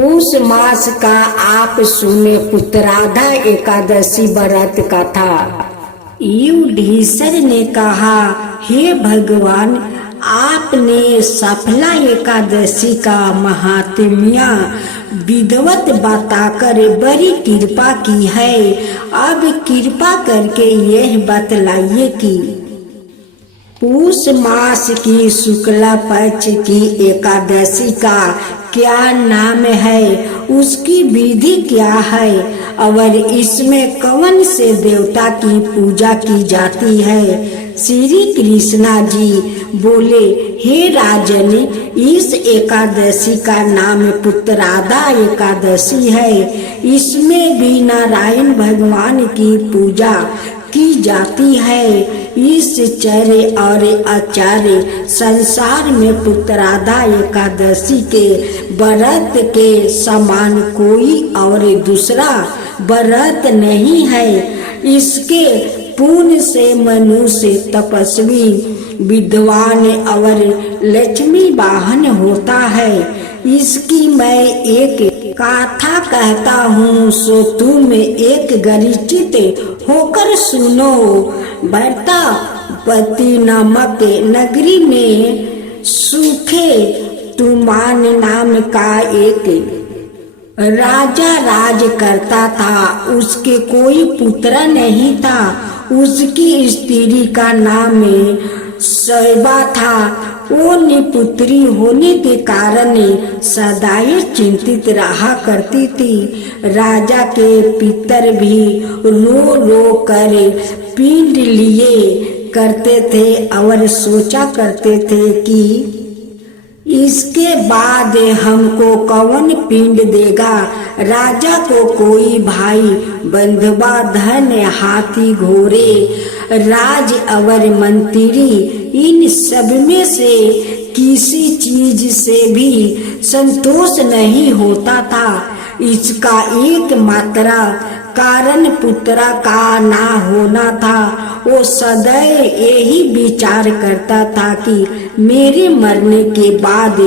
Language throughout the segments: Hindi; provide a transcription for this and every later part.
पूष मास का आप सुने पुत्राधा एकादशी व्रत कथा। युधिष्ठिर ने कहा, हे भगवान, आपने सफला एकादशी का महात्म्य विधिवत बताकर बड़ी कृपा की है। अब कृपा करके यह बतलाइए कि पूष मास की शुक्ला पक्ष की एकादशी का क्या नाम है, उसकी विधि क्या है और इसमें कौन से देवता की पूजा की जाती है। श्री कृष्णा जी बोले, हे राजन, इस एकादशी का नाम पुत्रादा एकादशी है। इसमें भी नारायण भगवान की पूजा की जाती है। इस चर्य और आचार्य संसार में पुत्रादा एकादशी के व्रत के समान कोई और दूसरा व्रत नहीं है। इसके पुण्य से मनुष्य तपस्वी, विद्वान और लक्ष्मी वाहन होता है। इसकी मैं एक कथा कहता हूँ, सो तुम एक गरिचित होकर सुनो। भर्तापति नामक नगरी में सूखे तुमान नाम का एक राजा राज करता था। उसके कोई पुत्र नहीं था। उसकी स्त्री का नाम शैबा था। वो निपुत्री होने के कारण सदैव चिंतित रहा करती थी। राजा के पितर भी रो रो कर पिंड लिए करते थे और सोचा करते थे कि इसके बाद हमको कौन पिंड देगा। राजा को कोई भाई बंधुआ, धन, हाथी, घोड़े, राज और मंत्री, इन सब में से किसी चीज से भी संतोष नहीं होता था। इसका एकमात्र कारण पुत्र का ना होना था। वो सदैव यही विचार करता था कि मेरे मरने के बाद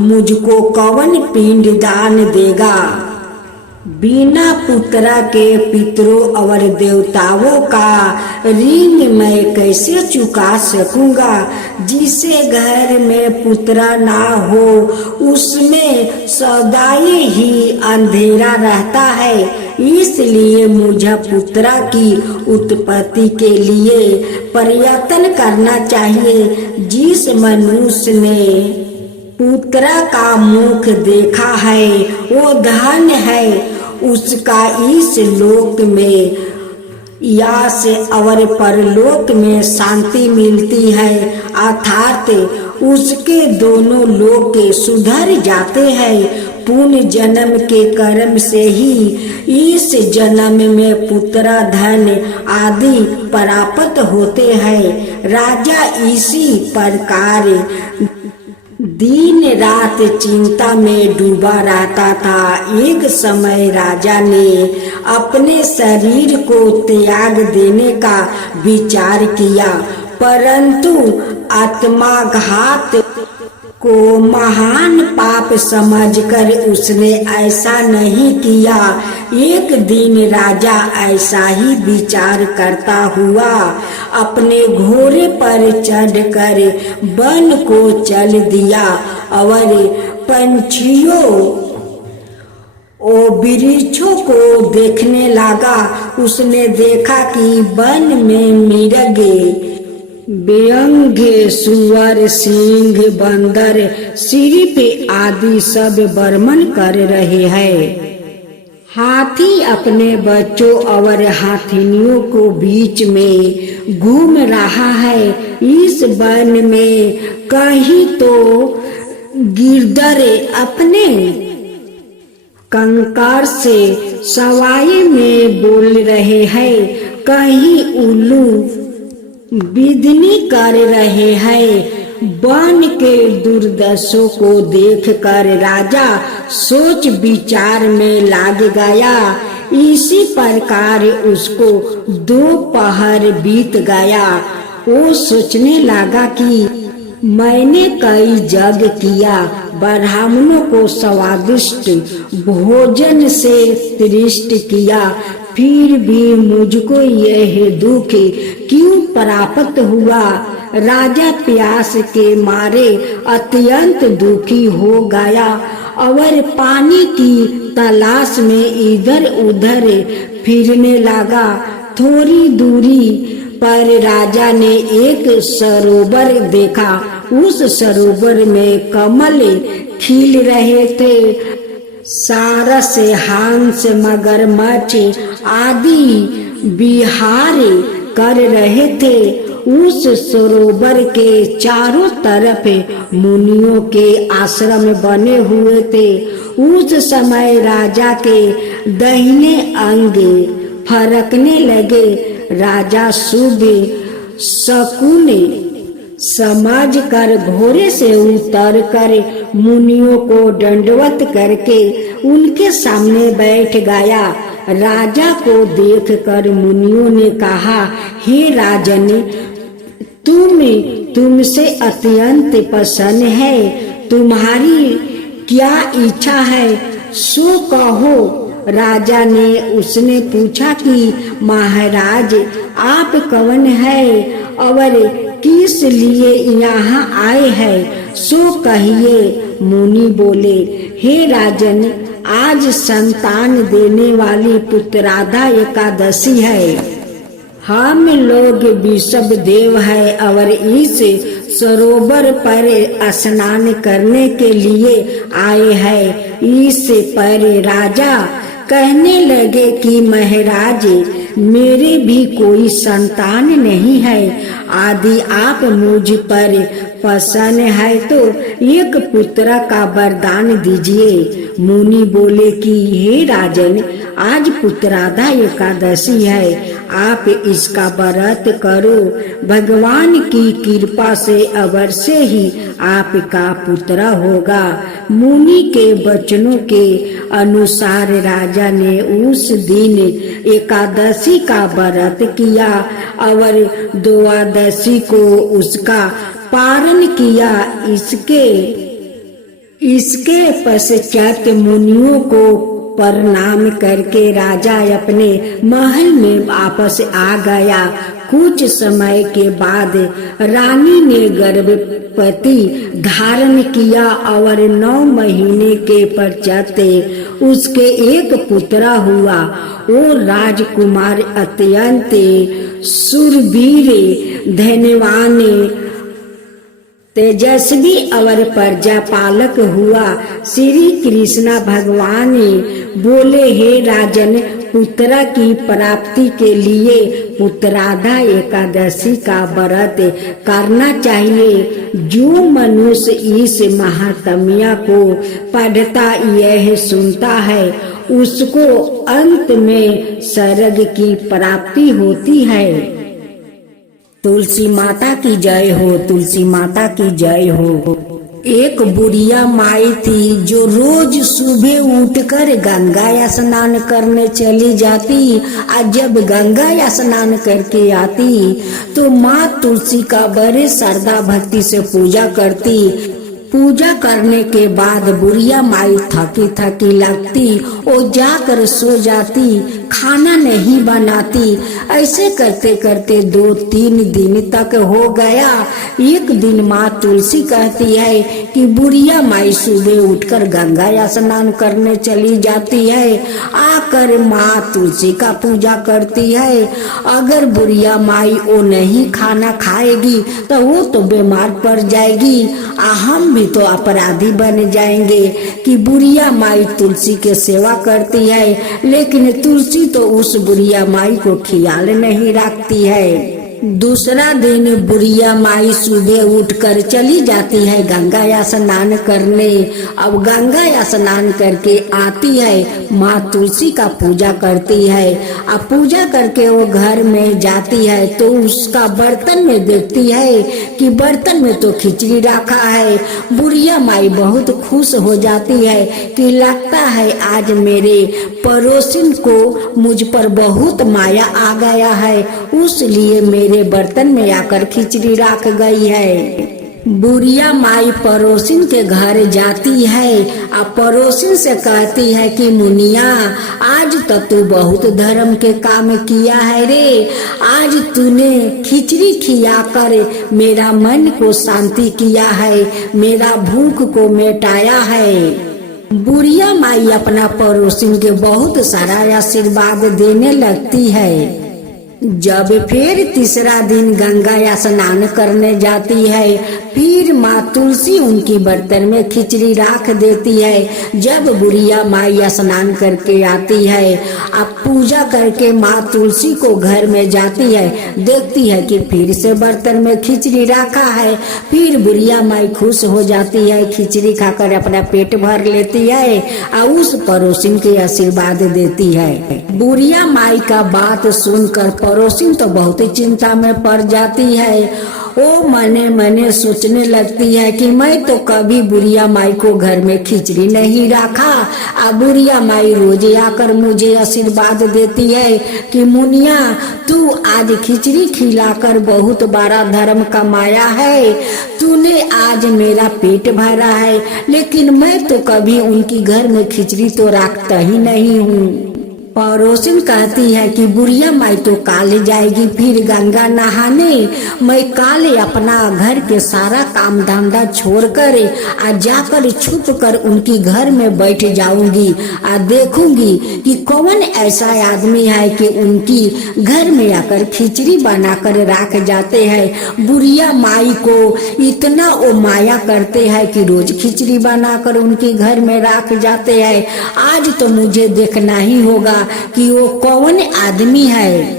मुझको कौन पिंड दान देगा। बिना पुत्र के पितरों और देवताओं का ऋण मैं कैसे चुका सकूंगा। जिसे घर में पुत्र ना हो उसमें सदैव ही अंधेरा रहता है। इसलिए मुझे पुत्र की उत्पत्ति के लिए प्रयत्न करना चाहिए। जिस मनुष्य ने पुत्र का मुख देखा है वो धन है। उसका इस लोक में यश और परलोक में शांति मिलती है। अर्थात उसके दोनों लोक सुधर जाते हैं। पुण्य जन्म के कर्म से ही इस जन्म में पुत्र, धन आदि प्राप्त होते हैं। राजा इसी प्रकार दिन रात चिंता में डूबा रहता था। एक समय राजा ने अपने शरीर को त्याग देने का विचार किया, परंतु आत्माघात को महान पाप समझकर उसने ऐसा नहीं किया। एक दिन राजा ऐसा ही विचार करता हुआ अपने घोड़े पर चढ़कर वन को चल दिया और पंछियों और वृक्षों को देखने लगा। उसने देखा कि वन में मिर्ग, बेअंगे, सुअर, सिंह, बंदर, सिरप आदि सब भ्रमण कर रहे हैं। हाथी अपने बच्चों और हाथिनियों को बीच में घूम रहा है। इस वन में कहीं तो गिरधर अपने कंकार से सवाई में बोल रहे हैं। कहीं उल्लू बिदनी कर रहे हैं। वन के दुर्दशों को देखकर राजा सोच विचार में लग गया। इसी प्रकार उसको दोपहर बीत गया। वो सोचने लगा कि मैंने कई जग किया, ब्राह्मणों को स्वादिष्ट भोजन से तृष्ट किया, फिर भी मुझको यह दुख क्यों प्राप्त हुआ। राजा प्यास के मारे अत्यंत दुखी हो गया और पानी की तलाश में इधर उधर फिरने लगा। थोड़ी दूरी पर राजा ने एक सरोवर देखा। उस सरोवर में कमल खिल रहे थे। सारस, हंस, मगरमच्छ आदि विहार कर रहे थे। उस सरोवर के चारों तरफ मुनियों के आश्रम बने हुए थे। उस समय राजा के दाहिने अंग फरकने लगे। राजा शुभ शकुन समझ कर घोड़े से उतर कर मुनियों को दंडवत करके उनके सामने बैठ गया। राजा को देखकर मुनियों ने कहा, हे राजन, तुमसे अत्यंत प्रसन्न है। तुम्हारी क्या इच्छा है, सो कहो। राजा ने उसने पूछा कि महाराज, आप कौन है और किस लिए यहाँ आए हैं, सो कहिए। मुनि बोले, हे राजन, आज संतान देने वाली पुत्रादा एकादशी है। हम लोग विषव देव है और इस सरोवर पर स्नान करने के लिए आए हैं। इस पर राजा कहने लगे कि महाराज, मेरे भी कोई संतान नहीं है। यदि आप मुझ पर प्रसन्न है तो एक पुत्र का वरदान दीजिए। मुनि बोले कि हे राजन, आज पुत्रादा एकादशी है, आप इसका व्रत करो। भगवान की कृपा से अवश्य ही आपका पुत्र होगा। मुनि के वचनों के अनुसार राजा ने उस दिन एकादशी का व्रत किया और द्वादशी को उसका पारण किया। इसके पश्चात मुनियों को प्रणाम करके राजा अपने महल में वापस आ गया। कुछ समय के बाद रानी ने गर्भवती धारण किया और 9 महीने के पश्चात उसके एक पुत्र हुआ। वो राजकुमार अत्यंत शूरवीर, धैर्यवान, तेजस्वी और प्रजापालक हुआ। श्री कृष्ण भगवान बोले, हे राजन, पुत्र की प्राप्ति के लिए पुत्रादा एकादशी का व्रत करना चाहिए। जो मनुष्य इस महात्म्य को पढ़ता यह सुनता है, उसको अंत में स्वर्ग की प्राप्ति होती है। तुलसी माता की जय हो, तुलसी माता की जय हो। एक बुढ़िया माई थी जो रोज सुबह उठकर गंगा स्नान करने चली जाती। और जब गंगा स्नान करके आती तो माँ तुलसी का बड़े श्रद्धा भक्ति से पूजा करती। पूजा करने के बाद बुढ़िया माई थकी थकी लगती, वो जाकर सो जाती, खाना नहीं बनाती। ऐसे करते करते 2-3 दिन तक हो गया। एक दिन माँ तुलसी कहती है कि बुढ़िया माई सुबह उठकर गंगा स्नान करने चली जाती है। आकर माँ तुलसी का पूजा करती है। अगर बुढ़िया माई वो नहीं खाना खाएगी तो वो तो बीमार पड़ जाएगी। हम भी तो अपराधी बन जाएंगे कि बुढ़िया माई तुलसी के सेवा करती है, लेकिन तुलसी तो उस बुढ़िया माई को ख्याल नहीं रखती है। दूसरा दिन बुढ़िया माई सुबह उठकर चली जाती है गंगा स्नान करने। अब गंगा स्नान करके आती है, माँ तुलसी का पूजा करती है। अब पूजा करके वो घर में जाती है तो उसका बर्तन में देखती है कि बर्तन में तो खिचड़ी रखा है। बुढ़िया माई बहुत खुश हो जाती है कि लगता है आज मेरे पड़ोसिन को मुझ पर बहुत माया आ गया है, उसलिए मेरे बर्तन में आकर खिचड़ी रख गई है। बुढ़िया माई पड़ोसिन के घर जाती है और पड़ोसिन से कहती है कि मुनिया, आज तो तू बहुत धर्म के काम किया है रे। आज तूने खिचड़ी खिलाकर मेरा मन को शांति किया है, मेरा भूख को मिटाया है। बुढ़िया माई अपना पड़ोसिन के बहुत सारा आशीर्वाद देने लगती है। जब फिर तीसरा दिन गंगा स्नान करने जाती है, फिर माँ तुलसी उनकी बर्तन में खिचड़ी रख देती है। जब बुढ़िया माई स्नान करके आती है, अब पूजा करके माँ तुलसी को घर में जाती है, देखती है कि फिर से बर्तन में खिचड़ी रखा है। फिर बुढ़िया माई खुश हो जाती है, खिचड़ी खाकर अपना पेट भर लेती है और उस पड़ोसिन के आशीर्वाद देती है। बुढ़िया माई का बात सुनकर पड़ोसिन तो बहुत ही चिंता में पड़ जाती है। वो मने मने सोचने लगती है कि मैं तो कभी बुढ़िया माई को घर में खिचड़ी नहीं रखा। अब बुढ़िया माई रोज आकर मुझे आशीर्वाद देती है कि मुनिया, तू आज खिचड़ी खिलाकर बहुत बड़ा धर्म कमाया है, तूने आज मेरा पेट भरा है। लेकिन मैं तो कभी उनकी घर में खिचड़ी तो रखता ही नहीं हूँ। पड़ोसिन कहती है कि बुढ़िया माई तो काले जाएगी फिर गंगा नहाने, मैं काले अपना घर के सारा काम धंधा छोड़कर आ जाकर छुप कर उनकी घर में बैठ जाऊंगी और देखूंगी कि कौन ऐसा आदमी है कि उनकी घर में आकर खिचड़ी बनाकर रख जाते हैं। बुढ़िया माई को इतना वो माया करते हैं कि रोज खिचड़ी बनाकर उनके घर में रख जाते हैं। आज तो मुझे देखना ही होगा कि वो कौन आदमी है।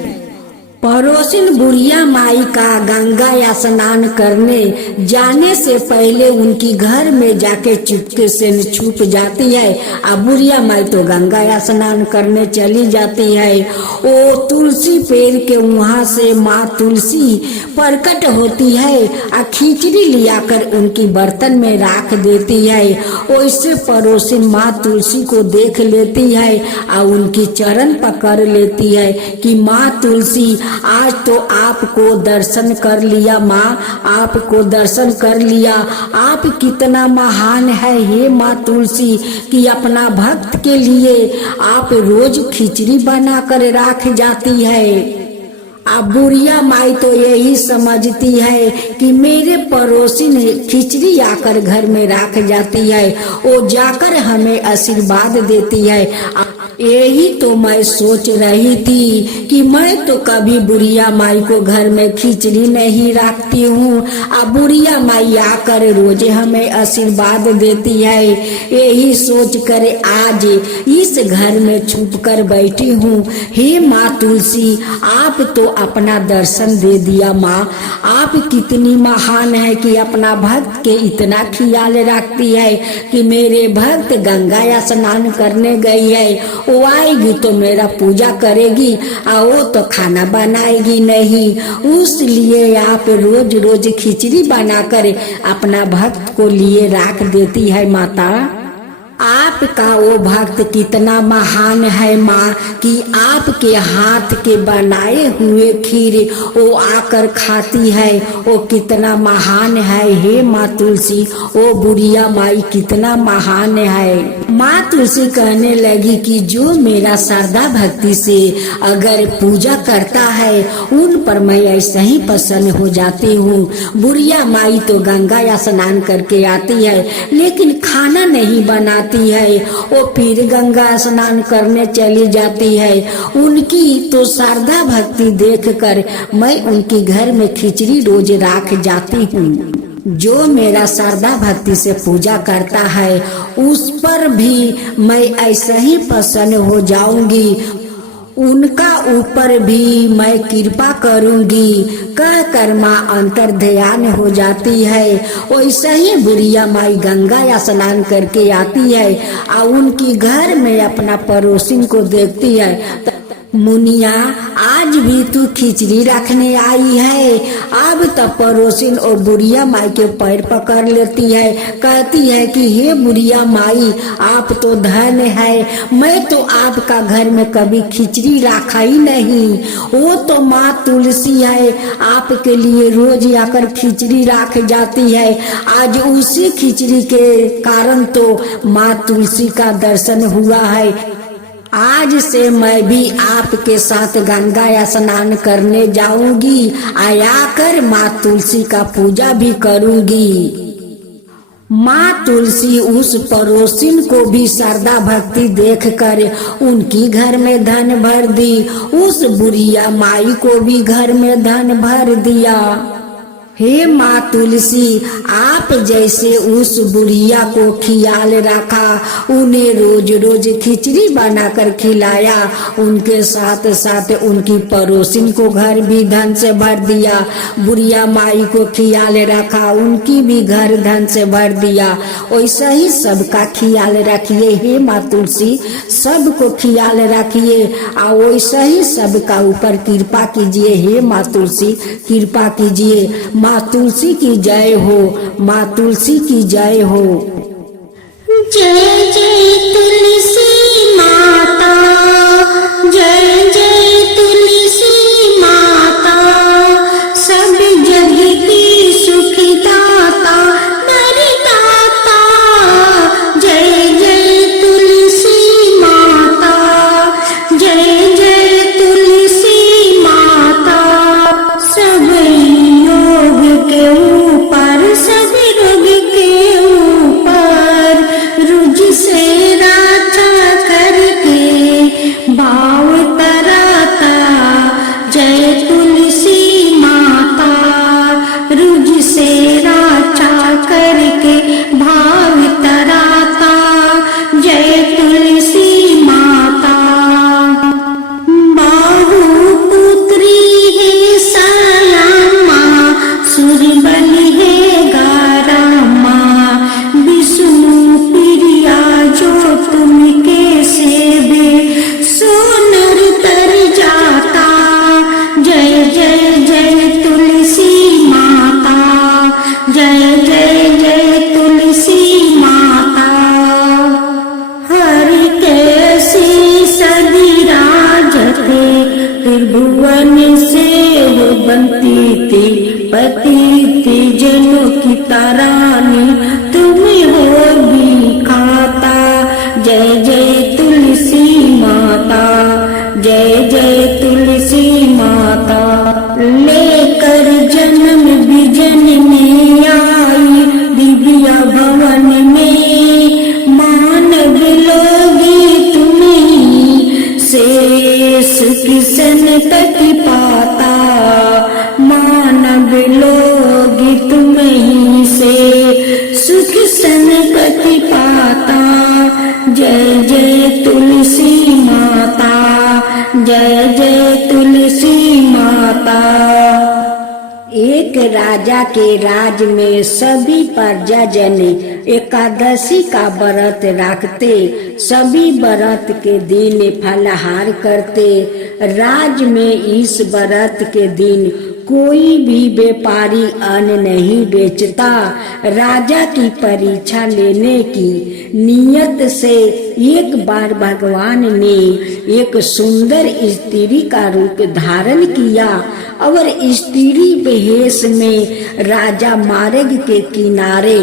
पड़ोसिन बुढ़िया माई का गंगा स्नान करने जाने से पहले उनकी घर में जाके चुपके से छुप जाती है। अब बुढ़िया माई तो गंगा स्नान करने चली जाती है। वो तुलसी पेड़ के वहाँ से माँ तुलसी प्रकट होती है और खिचड़ी लियाकर उनकी बर्तन में रख देती है। वैसे पड़ोसिन माँ तुलसी को देख लेती है और उनकी चरण पकड़ लेती है कि माँ तुलसी, आज तो आपको दर्शन कर लिया माँ, आपको दर्शन कर लिया। आप कितना महान है हे माँ तुलसी कि अपना भक्त के लिए आप रोज खिचड़ी बनाकर रख जाती है। अब बुढ़िया माई तो यही समझती है कि मेरे पड़ोसी ने खिचड़ी आकर घर में रख जाती है, वो जाकर हमें आशीर्वाद देती है। यही तो मैं सोच रही थी कि मैं तो कभी बुढ़िया माई को घर में खिचड़ी नहीं रखती हूँ। अब बुढ़िया माई आकर रोज हमें आशीर्वाद देती है। यही सोच कर आज इस घर में छुप कर बैठी हूँ। हे माँ तुलसी, आप तो अपना दर्शन दे दिया माँ। आप कितनी महान है कि अपना भक्त के इतना ख्याल रखती है कि मेरे भक्त गंगा स्नान करने गई है, वो आएगी तो मेरा पूजा करेगी और वो तो खाना बनाएगी नहीं, उसलिए आप रोज रोज खिचड़ी बनाकर अपना भक्त को लिए रख देती है माता। आपका वो भक्त कितना महान है माँ कि आपके हाथ के बनाए हुए खीर वो आकर खाती है, वो कितना महान है हे माँ तुलसी। वो बुढ़िया माई कितना महान है। माँ तुलसी कहने लगी कि जो मेरा श्रद्धा भक्ति से अगर पूजा करता है उन पर मैं ऐसा ही प्रसन्न हो जाती हूँ। बुढ़िया माई तो गंगा स्नान करके आती है लेकिन खाना नहीं बनाती है, वो फिर गंगा स्नान करने चली जाती है। उनकी तो श्रद्धा भक्ति देखकर मैं उनकी घर में खिचड़ी रोज रख जाती हूँ। जो मेरा श्रद्धा भक्ति से पूजा करता है उस पर भी मैं ऐसा ही प्रसन्न हो जाऊंगी, उनका ऊपर भी मैं कृपा करूंगी कह कर माँ अंतर ध्यान हो जाती है। वैसा ही बुढ़िया माई गंगा स्नान करके आती है और उनकी घर में अपना पड़ोसिन को देखती है मुनिया, आज भी तू खिचड़ी रखने आई है। अब तो पड़ोसिन और बुढ़िया माई के पैर पकड़ लेती है, कहती है कि हे बुढ़िया माई, आप तो धन है, मैं तो आपका घर में कभी खिचड़ी रखा ही नहीं। वो तो माँ तुलसी है, आपके लिए रोज आकर खिचड़ी रख जाती है। आज उसी खिचड़ी के कारण तो माँ तुलसी का दर्शन हुआ है। आज से मैं भी आपके साथ गंगा स्नान करने जाऊंगी, आकर माँ तुलसी का पूजा भी करूंगी। माँ तुलसी उस पड़ोसिन को भी श्रद्धा भक्ति देखकर उनकी घर में धन भर दी, उस बुढ़िया माई को भी घर में धन भर दिया। हे माँ तुलसी, आप जैसे उस बुढ़िया को ख्याल रखा, उन्हें रोज रोज खिचड़ी बनाकर खिलाया, उनके साथ साथ उनकी पड़ोसिन को घर भी धन से भर दिया। बुढ़िया माई को ख्याल रखा, उनकी भी घर धन से भर दिया। वैसा ही सबका ख्याल रखिए हे माँ तुलसी, सबको ख्याल रखिए और वैसा ही सबका ऊपर कृपा कीजिए हे माँ तुलसी, कृपा कीजिए। माँ तुलसी की जय हो, माँ तुलसी की जय हो। जय जय तुलसी माता, जय जय तुलसी माता, सब जग की सुखदाता वरदाता। जय जय तुलसी माता, जय जय तुलसी माता, सब के ऊपर, सब रोग के ऊपर, रुझ से राजा करके भाव तराता। जय तुलसी माता, रुझ से राजा करके भाव तराता। जय तुलसी माता, बाहु पुत्री है सयामा, सुरबल है गारामा, विष्णु प्रिया जो तुमके सेवे, सोनर तर जाता। जय जय जय तुलसी माता, जय जय जय तुलसी माता। हर कैसी सदी राजते, त्रिभुवन से वो बनती थी, पति थी जनों की तारानी, तुम हो भी खाता। जय जय तुलसी माता, जय जय तुलसी माता। लेकर जन्म बिजन में आई, दिव्य भवन में मानव लोगी तुम्हीं से, सुख तक पाता। मानव लोग तुम्हीं से, सुख सनपति पाता। जय जय तुलसी माता, जय जय तुलसी माता। एक राजा के राज में सभी प्रजाजन एकादशी का व्रत रखते, सभी व्रत के दिन फलाहार करते। राज में इस व्रत के दिन कोई भी व्यापारी अन्न नहीं बेचता। राजा की परीक्षा लेने की नियत से एक बार भगवान ने एक सुंदर स्त्री का रूप धारण किया और स्त्री वेश में राजा मार्ग के किनारे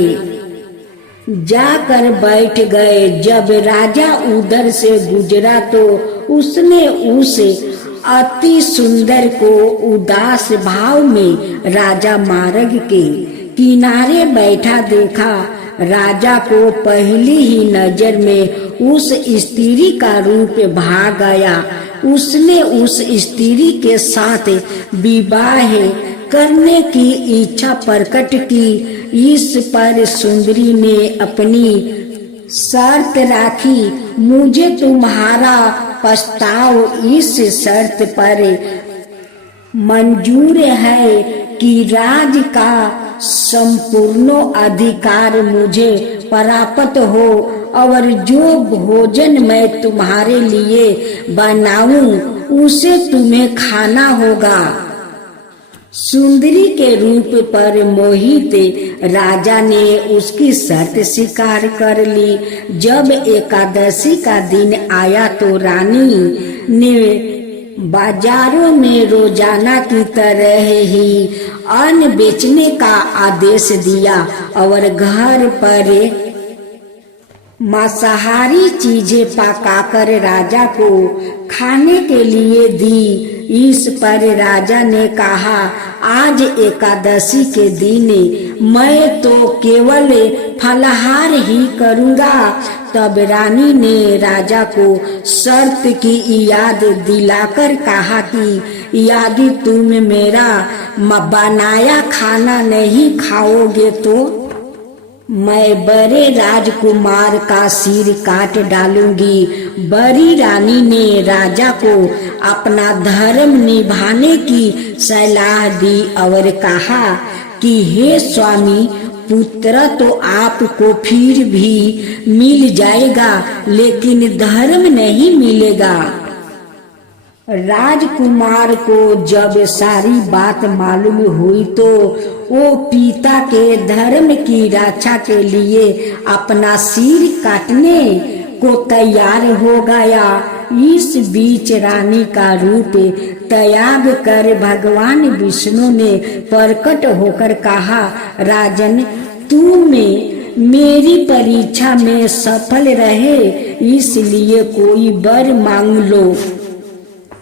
जाकर बैठ गए। जब राजा उधर से गुजरा तो उसने उस अति सुंदर को उदास भाव में राजा मार्ग के किनारे बैठा देखा। राजा को पहली ही नजर में उस स्त्री का रूप भा गया। उसने उस स्त्री के साथ विवाह करने की इच्छा प्रकट की। इस पर सुंदरी ने अपनी शर्त राखी, मुझे तुम्हारा प्रस्ताव इस शर्त पर मंजूर है कि राज का संपूर्ण अधिकार मुझे प्राप्त हो और जो भोजन मैं तुम्हारे लिए बनाऊं उसे तुम्हें खाना होगा। सुंदरी के रूप पर मोहित राजा ने उसकी शर्त स्वीकार कर ली। जब एकादशी का दिन आया तो रानी ने बाजारों में रोजाना की तरह ही अन्न बेचने का आदेश दिया और घर पर मांसाहारी चीजें पकाकर राजा को खाने के लिए दी। इस पर राजा ने कहा, आज एकादशी के दिन मैं तो केवल फलाहार ही करूंगा। तब रानी ने राजा को शर्त की याद दिलाकर कहा कि यदि तुम मेरा बनाया खाना नहीं खाओगे तो मैं बड़े राजकुमार का सिर काट डालूंगी। बड़ी रानी ने राजा को अपना धर्म निभाने की सलाह दी और कहा कि हे स्वामी, पुत्र तो आपको फिर भी मिल जाएगा, लेकिन धर्म नहीं मिलेगा। राजकुमार को जब सारी बात मालूम हुई तो वो पिता के धर्म की रक्षा के लिए अपना सिर काटने को तैयार हो गया। इस बीच रानी का रूप त्याग कर भगवान विष्णु ने प्रकट होकर कहा, राजन, तुम मेरी परीक्षा में सफल रहे इसलिए कोई वर मांग लो।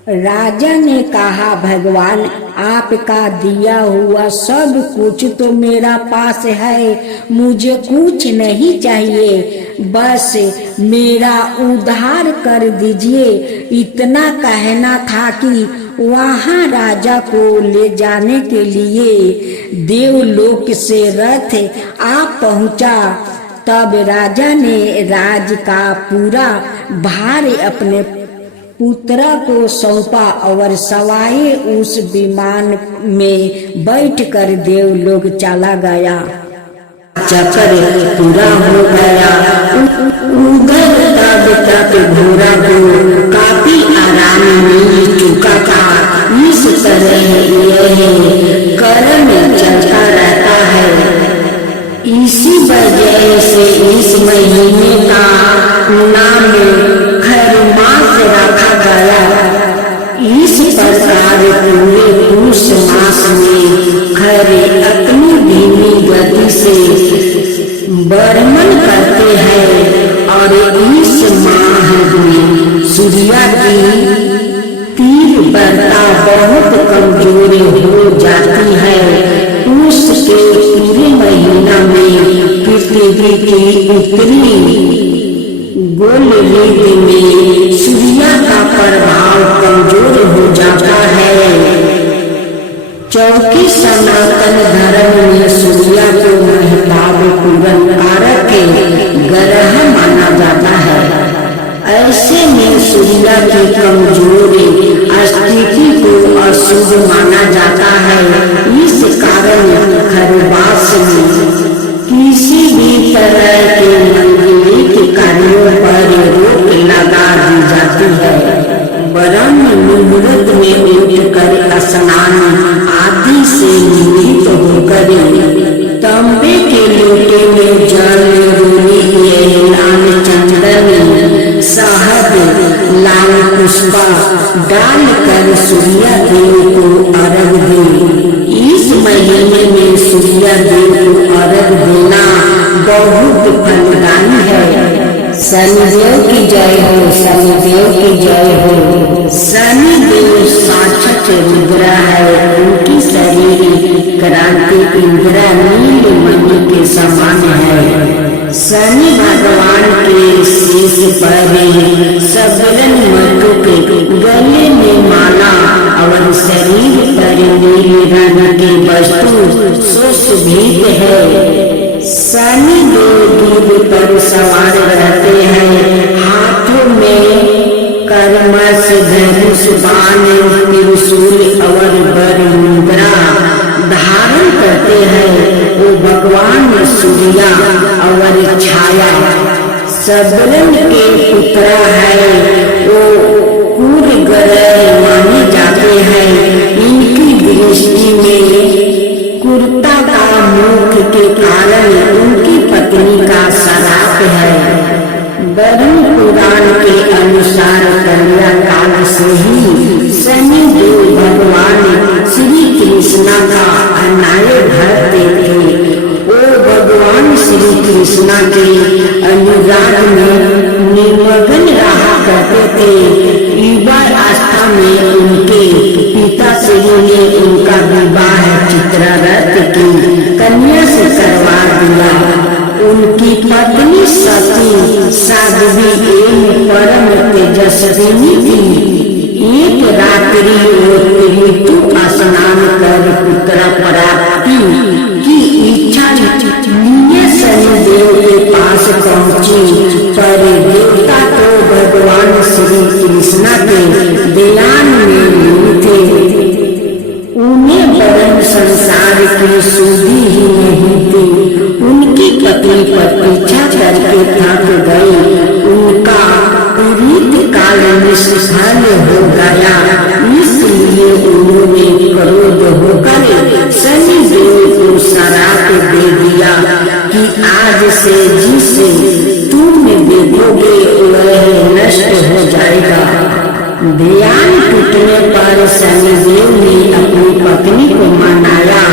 राजा ने कहा, भगवान, आपका दिया हुआ सब कुछ तो मेरा पास है, मुझे कुछ नहीं चाहिए, बस मेरा उद्धार कर दीजिए। इतना कहना था कि वहाँ राजा को ले जाने के लिए देवलोक से रथ आ पहुँचा। तब राजा ने राज का पूरा भार अपने पुत्र को सौंपा और सवाए उस विमान में बैठकर देवलोक चला गया। चक्कर पूरा हो गया। उधर तब तक घोड़ा को काफी आराम मिल चुका था। इस तरह यह कर्म चलता रहता है। इसी वजह से इस महीने का नाम खरमास रखा गया। इस प्रकार पूरे पुष मास में खरे अपनी धीमी गति से बर्मन करते हैं और इस माह में सूर्य की तीव्रता बहुत कमजोर हो जाती है। उसके पूरे महीना में पृथ्वी की उत्तरी गोलवेग में सूर्य का प्रभाव कमजोर हो जाता है। चौथी सनातन धर्म में सूर्य को महत्वपूर्ण कारक ग्रह माना जाता है। ऐसे में सूर्य की कमजोर स्थिति को अशुभ माना जाता है। इस कारण खरवास में किसी भी तरह के मंगलिक कार्यों पर रोक लगा दी जाती है। ब्रह्म मुहूर्त में उठकर स्नान आदि से निवृत्त होकर तांबे के लोटे में जल, रोली, लाल चंदन, शहद, लाल पुष्पा डालकर सूर्य देव को अर्घ दे। इस महीने में सूर्य देव को अर्घ देना बहुत फलदायी है। शनिदेव की जय हो, शनिदेव की जय हो। शनिदेव साक्षात रुद्र है। उनकी शरीर क्रांति इंद्रा नीलमणि के समान है। शनि भगवान के शीश पर सबरन मटुक, गले में माला और शरीर पर नीले रंग की वस्तु सुशोभित है। शनि दूध पर सवार रहते हैं। हाथों में कर्मश, धनुष, बाण, त्रिशूल और वर मुद्रा धारण करते हैं। वो भगवान सूर्य और छाया सबरन के पुत्र है। वो पूर्व वरह माने जाते हैं। इनकी दृष्टि में कुर्ता का मुख के कारण उनकी पत्नी का श्राप है। वरुण पुराण के अनुसार कलिया काल से ही शनिदेव भगवान श्री कृष्णा का अनाय भक्त थे। वो भगवान श्री कृष्णा के अनुराग में निमग्न रहा करते थे। युवा आस्था में उनके पिता श्री ने उनका विवाह चित्ररथ की कन्या से करवा दिया। उनकी पत्नी सती साध्वी एवं परम तेजस्विनी थी। एक रात्रि वो ऋतु स्नान कर पुत्र प्राप्ति की इच्छा लिए शनिदेव के पास पहुंची, पर देवता तो भगवान श्री कृष्णा के ध्यान में लीन थे। उन्हें वरन संसार की सुधि ही नहीं थी। उनकी पत्नी प्रतीक्षा करके थक गई। उनका रीत काल निष्फल हो गया। इसलिए उन्होंने क्रोध होकर शनिदेव को श्राप दे दिया कि आज से जिसे तुम देखोगे वह नष्ट हो जाएगा। ध्यान टूटने पर शनिदेव ने अपनी पत्नी को मनाया।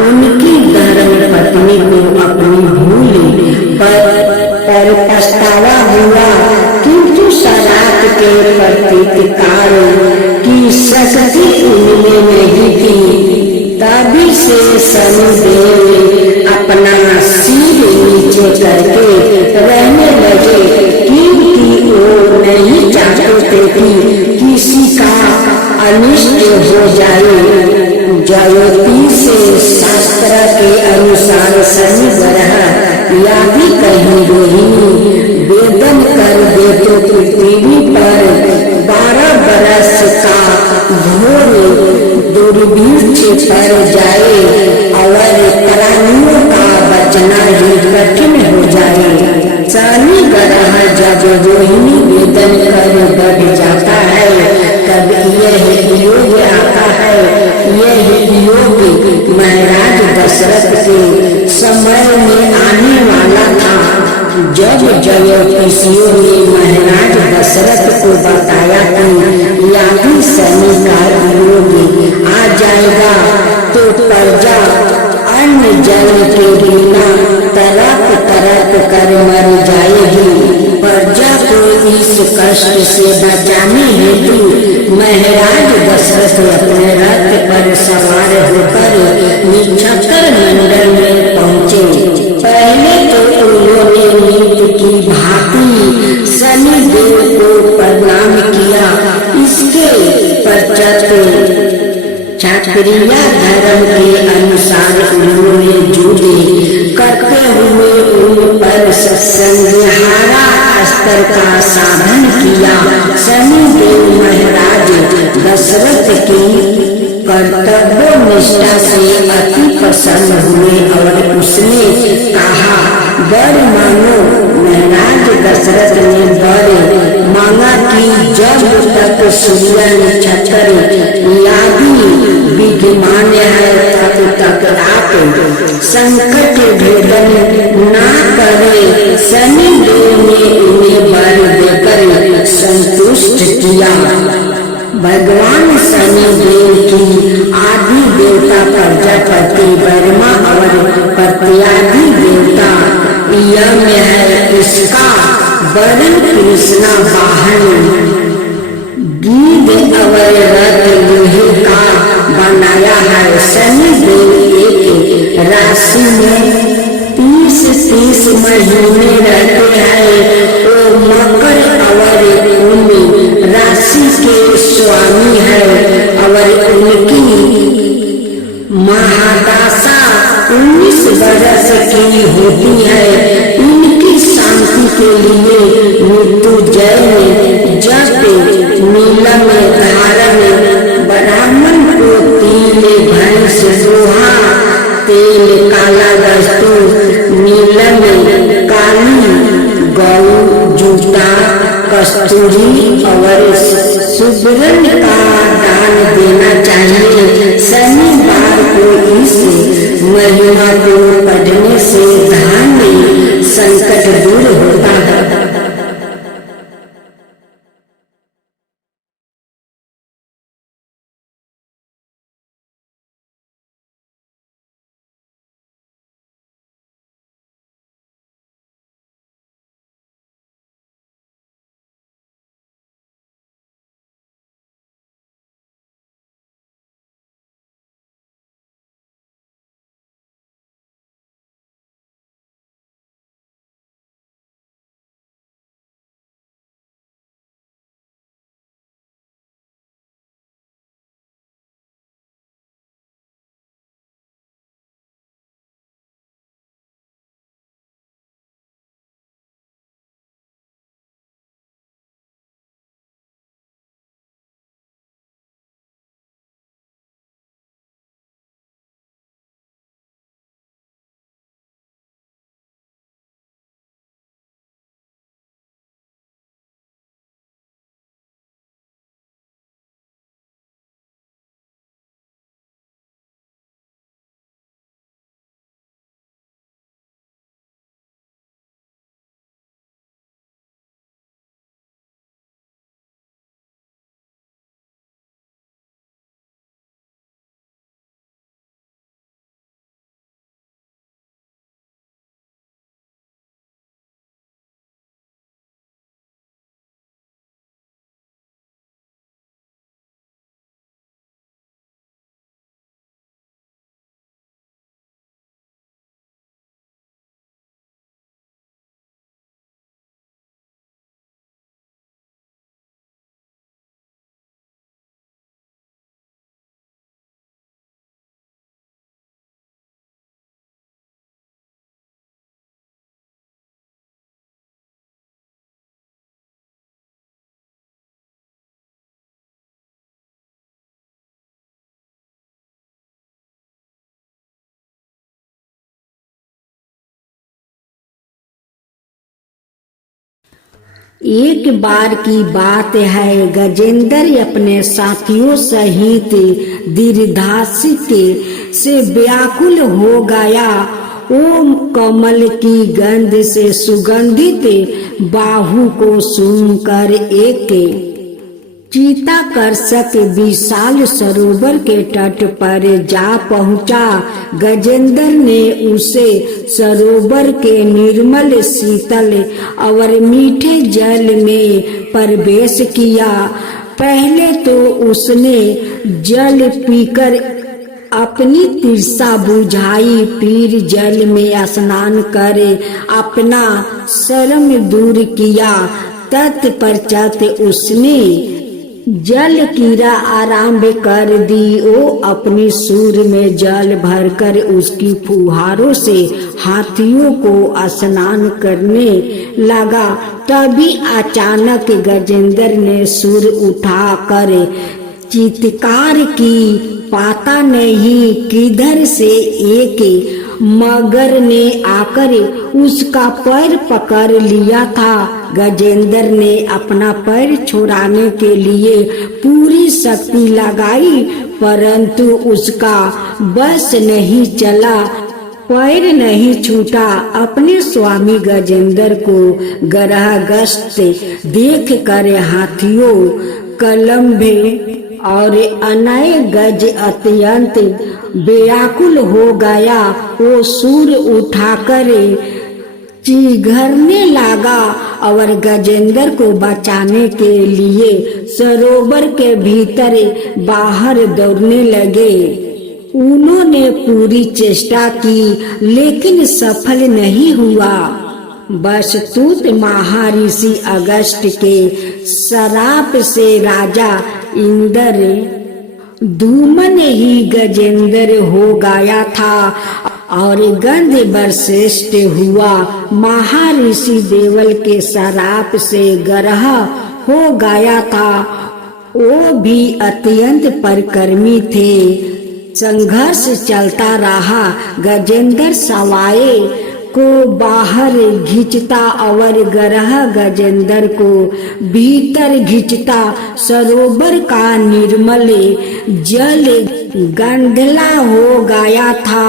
उनकी धर्म पत्नी को अपनी भूल पर पछतावा हुआ, किंतु श्राप के प्रतिकार की शक्ति उनमें नहीं थी। तभी से शनिदेव अपना सिर नीचे करके रहने लगे, क्योंकि वो नहीं चाहते थे कि किसी का अनिष्ट हो जाए। ज्योतिष शास्त्र के अनुसार शनि ग्रह यदि कहीं रोहिणी वेदन कर दे तो पृथ्वी पर 12 बरस का घोर दुर्भिक्ष पड़ जाए और प्राणियों का बचना ही कठिन हो जाए। शनि ग्रह जब रोहिणी वेदन कर बढ़ जाता है तब यह योग आता है। यह योग महाराज दशरथ के समय में आने वाला था। जब ज्योतिषियों ने महाराज दशरथ को बताया कि यदि शनि का योग आ जाएगा तो प्रजा अन्न जल के बिना तरप तरप कर मर जाएगी। प्रजा को इस कष्ट से बचाने हेतु महाराज दशरथ अपने रथ पर सवार होकर निक्षत्र मंडल में पहुँचे। पहले तो उन्होंने नीति की भांति शनिदेव को प्रणाम किया। इसके पश्चात क्षत्रिय धर्म के अनुसार उन्होंने युद्ध करते हुए उन पर संहारा अस्त्र का साधन किया। शनिदेव महाराज दशरथ की कर्तव्य निष्ठा से अति प्रसन्न हुए और उसने कहा, वर मांगो। महाराज दशरथ ने वर मांगा कि जब तक सूर्य नक्षत्र आदि विद्यमान है तब तक आप संकट भेदन ना करे। शनिदेव ने उन्हें वर देकर संतुष्ट किया। भगवान शनिदेव की आदि देवता प्रजापति ब्रह्मा और प्रत्यादि देवता यम है। इसका वर्ण कृष्णा वाहन गीध और रथ लोहे का बनाया है। शनिदेव एक राशि में 30 महीने रहते हैं। वो मकर और कुंभ राशि के स्वामी है और उनकी महादशा 19 वर्ष की होती है। इनकी शांति के लिए मृत्युंजय में जप नीलम धारण ब्राह्मण को तिल भैंस दोहा तेल काला वस्तु नीलम काली गौ जूता कस्तूरी और सुवर्ण एक बार की बात है, गजेंद्र अपने साथियों सहित दीर्घासित से व्याकुल हो गया। ओम कमल की गंध से सुगंधित बाहु को सूंघकर एक चित्ताकर्षक विशाल सरोवर के तट पर जा पहुंचा। गजेंद्र ने उसे सरोवर के निर्मल शीतल और मीठे जल में प्रवेश किया। पहले तो उसने जल पीकर अपनी तृष्णा बुझाई, फिर जल में स्नान कर अपना श्रम दूर किया। तत्पश्चात उसने जल क्रीड़ा आरंभ कर दी। वो अपनी सूर में जल भरकर उसकी फुहारों से हाथियों को स्नान करने लगा। तभी अचानक गजेंद्र ने सूर उठाकर चित्कार की, पता नहीं किधर से एक मगर ने आकर उसका पैर पकड़ लिया था। गजेंद्र ने अपना पैर छुड़ाने के लिए पूरी शक्ति लगाई, परंतु उसका बस नहीं चला, पैर नहीं छूटा। अपने स्वामी गजेंद्र को ग्रहग्रस्त देख कर हाथियों कलम्बे और अनय गज अत्यंत व्याकुल हो गया। वो सूर उठाकर चीघरने लगा और गजेंद्र को बचाने के लिए सरोवर के भीतर बाहर दौड़ने लगे। उन्होंने पूरी चेष्टा की लेकिन सफल नहीं हुआ। बसतुत महर्षि अगस्त के श्राप से राजा इंद्र धूमन ही गजेंद्र हो गया था और गंध वशिष्ठ हुआ। महर्षि देवल के श्राप से ग्रह हो गया था। वो भी अत्यंत परिक्रमी थे। संघर्ष चलता रहा। गजेंद्र सवाए को बाहर खींचता और ग्रह गजेंद्र को भीतर खींचता। सरोवर का निर्मल जल गंधला हो गया था।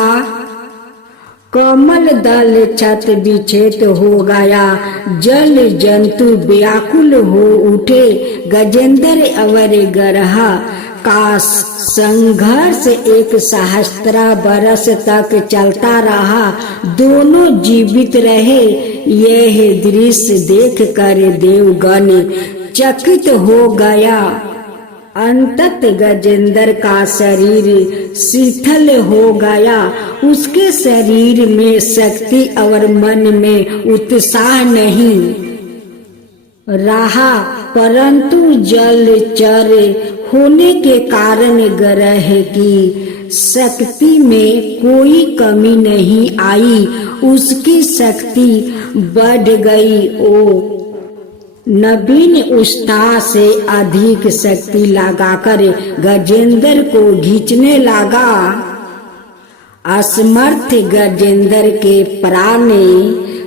कमल दल छत विच्छेद हो गया। जल जंतु व्याकुल हो उठे। गजेंद्र और ग्रह का संघर्ष 1 सहस्त्र बरस तक चलता रहा। दोनों जीवित रहे। यह दृश्य देख कर देवगण चकित हो गया। अंतत गजेंद्र का शरीर शिथिल हो गया। उसके शरीर में शक्ति और मन में उत्साह नहीं रहा, परंतु जलचर होने के कारण ग्रह की शक्ति में कोई कमी नहीं आई। उसकी शक्ति बढ़ गई। ओ नवीन उत्साह से अधिक शक्ति लगाकर गजेंद्र को खींचने लगा। असमर्थ गजेंद्र के प्राण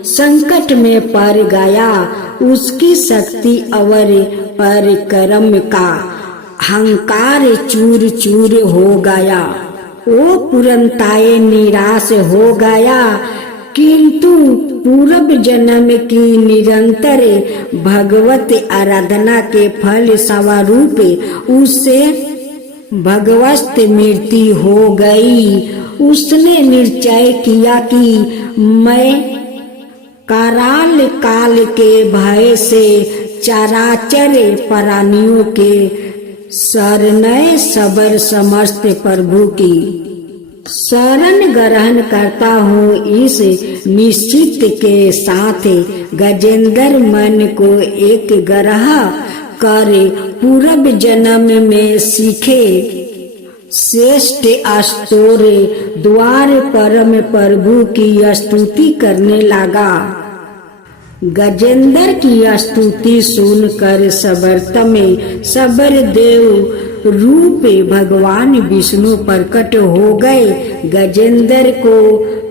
संकट में पड़ गया। उसकी शक्ति और पराक्रम का अहंकार चूर चूर हो गया। वो पूर्णतः निराश हो गया, किंतु पूर्व जन्म की निरंतर भगवत आराधना के फल स्वरूप उससे भगवत मृत्यु हो गई। उसने निश्चय किया कि मैं कराल काल के भय से चराचर प्राणियों के शरणय सबर समस्त प्रभु की शरण ग्रहण करता हूँ। इस निश्चित के साथ गजेंद्र मन को एक ग्रह कर पूर्व जन्म में सीखे श्रेष्ठ स्तोत्र द्वार परम प्रभु की स्तुति करने लगा। गजेंद्र की स्तुति सुनकर सबरत में सबर देव रूप भगवान विष्णु प्रकट हो गए। गजेंद्र को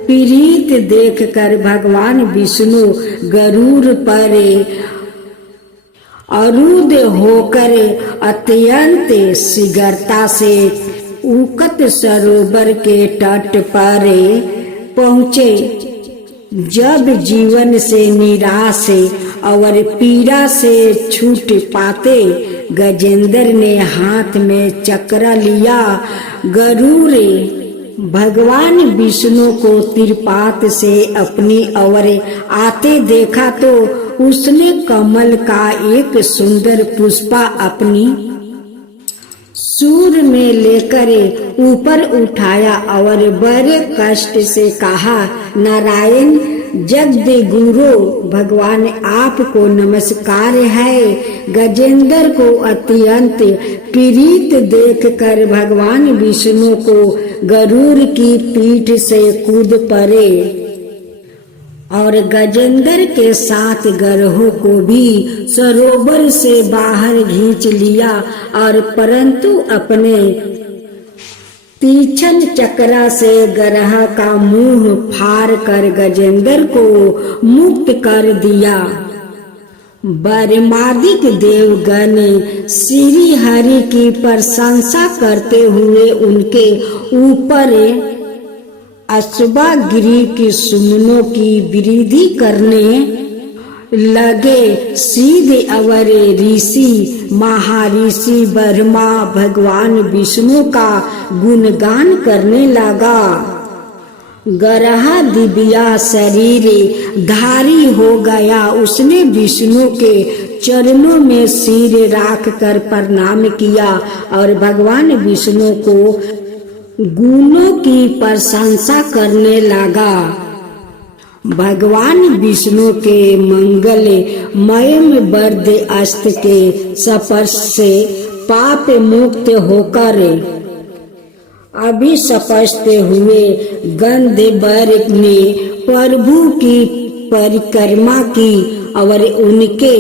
पीड़ित देखकर भगवान विष्णु गरुड़ पर अरुद होकर अत्यंत शीघ्रता से उकत सरोवर के तट पर पहुँचे। जब जीवन से निराश और पीड़ा से छूट पाते गजेंद्र ने हाथ में चक्र लिया। गरुड़ भगवान विष्णु को तिरपात से अपनी ओर आते देखा तो उसने कमल का एक सुंदर पुष्पा अपनी सूर में लेकर ऊपर उठाया और बड़े कष्ट से कहा, नारायण जगदे गुरु भगवान आपको नमस्कार है। गजेंद्र को अत्यंत पीड़ित देखकर भगवान विष्णु को गरुड़ की पीठ से कूद पड़े और गजेंद्र के साथ गरोह को भी सरोवर से बाहर खींच लिया और परंतु अपने तीक्ष्ण चक्रा से गरह का मुंह फाड़ कर गजेंद्र को मुक्त कर दिया। बरमादिक देवगण श्री हरि की प्रशंसा करते हुए उनके ऊपर अश्वागिरी की सुमनों की वृद्धि करने लगे। सीधे अवर ऋषि महर्षि ब्रह्मा भगवान विष्णु का गुणगान करने लगा। गरहा दिव्या शरीर धारी हो गया। उसने विष्णु के चरणों में सिर रख कर प्रणाम किया और भगवान विष्णु को गुणों की प्रशंसा करने लगा। भगवान विष्णु के मंगल मयम वरद अस्त्र के स्पर्श से पाप मुक्त होकर अभिस्पष्ट हुए गंधर्व ने प्रभु की परिक्रमा की और उनके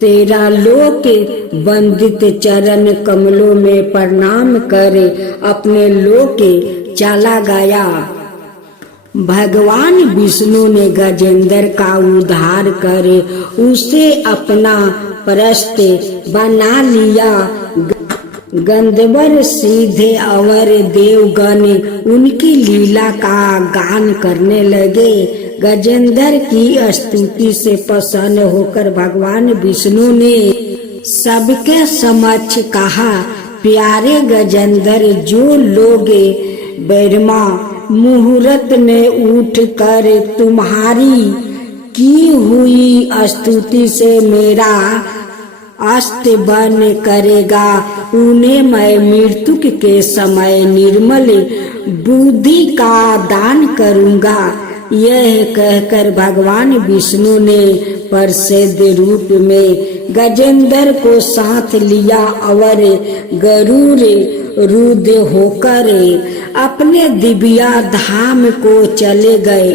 13 लोक वंदित चरण कमलों में प्रणाम कर अपने लोक चला गया। भगवान विष्णु ने गजेंद्र का उद्धार कर उसे अपना प्रस्थ बना लिया। गंधर्व सीधे और देवगण उनकी लीला का गान करने लगे। गजेंद्र की स्तुति से प्रसन्न होकर भगवान विष्णु ने सबके समक्ष कहा, प्यारे गजेंद्र, जो लोग ब्रह्मा मुहूर्त में उठ कर तुम्हारी की हुई स्तुति से मेरा स्तवन करेगा, उन्हें मैं मृत्यु के समय निर्मल बुद्धि का दान करूंगा। यह कहकर भगवान विष्णु ने प्रसिद्ध रूप में गजेंद्र को साथ लिया और गरुड़ रूढ़ होकर अपने दिव्या धाम को चले गए।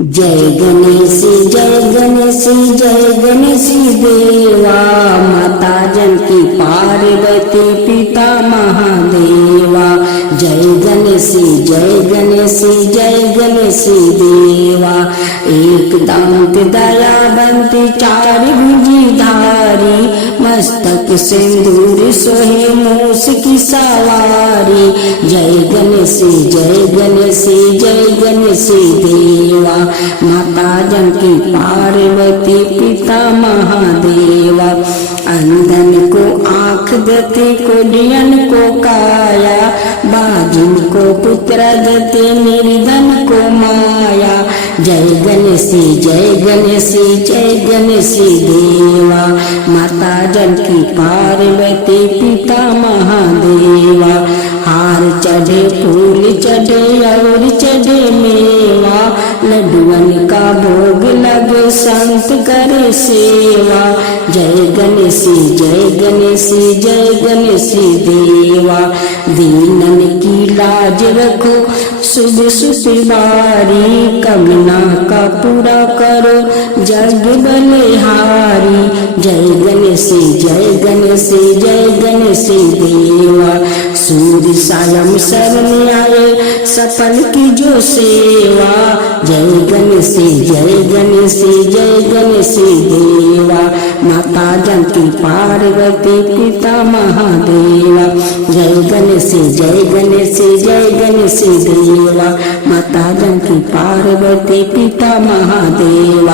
जय गणेश जय गणेश जय गणेश देवा, माता जानकी पार्वती पिता महादेवा। जय गणेश जय गणेश जय गणेश देवा, एक दांत दयावंत चार भुजी धारी, मस्तक सिंदूर सोहे मूस की सवारी। जय गणेश जय गणेश जय गणेश देवा, माता जानकी पार्वती पिता महादेवा। अंधन को आँख देते कोढ़ियन को काया, बाजिन को पुत्र देते निर्धन को माया। जय गणेश जय गणेश जय गणेश देवा, माता जानकी पार्वती पिता महादेवा। हार चढ़े फूल चढ़े और चढ़े मेवा, लड्डुअन का भोग लगे संत करे सेवा। जय गणेश जय गणेश जय गणेश देवा। दीनन की लाज रखो शुभ सुखवारी, कमना का पूरा करो जग बलिहारी। जय गणेश जय गणेश जय गणेश देवा। सूर्य सायं शरण आए सफल की जो सेवा। जय गणेश जय गणेश जय गणेश देवा। माता जानकी पार्वती पिता महादेवा। जय गणेश जय गणेश जय गणेश देवा। माता जानकी पार्वती पिता महादेवा।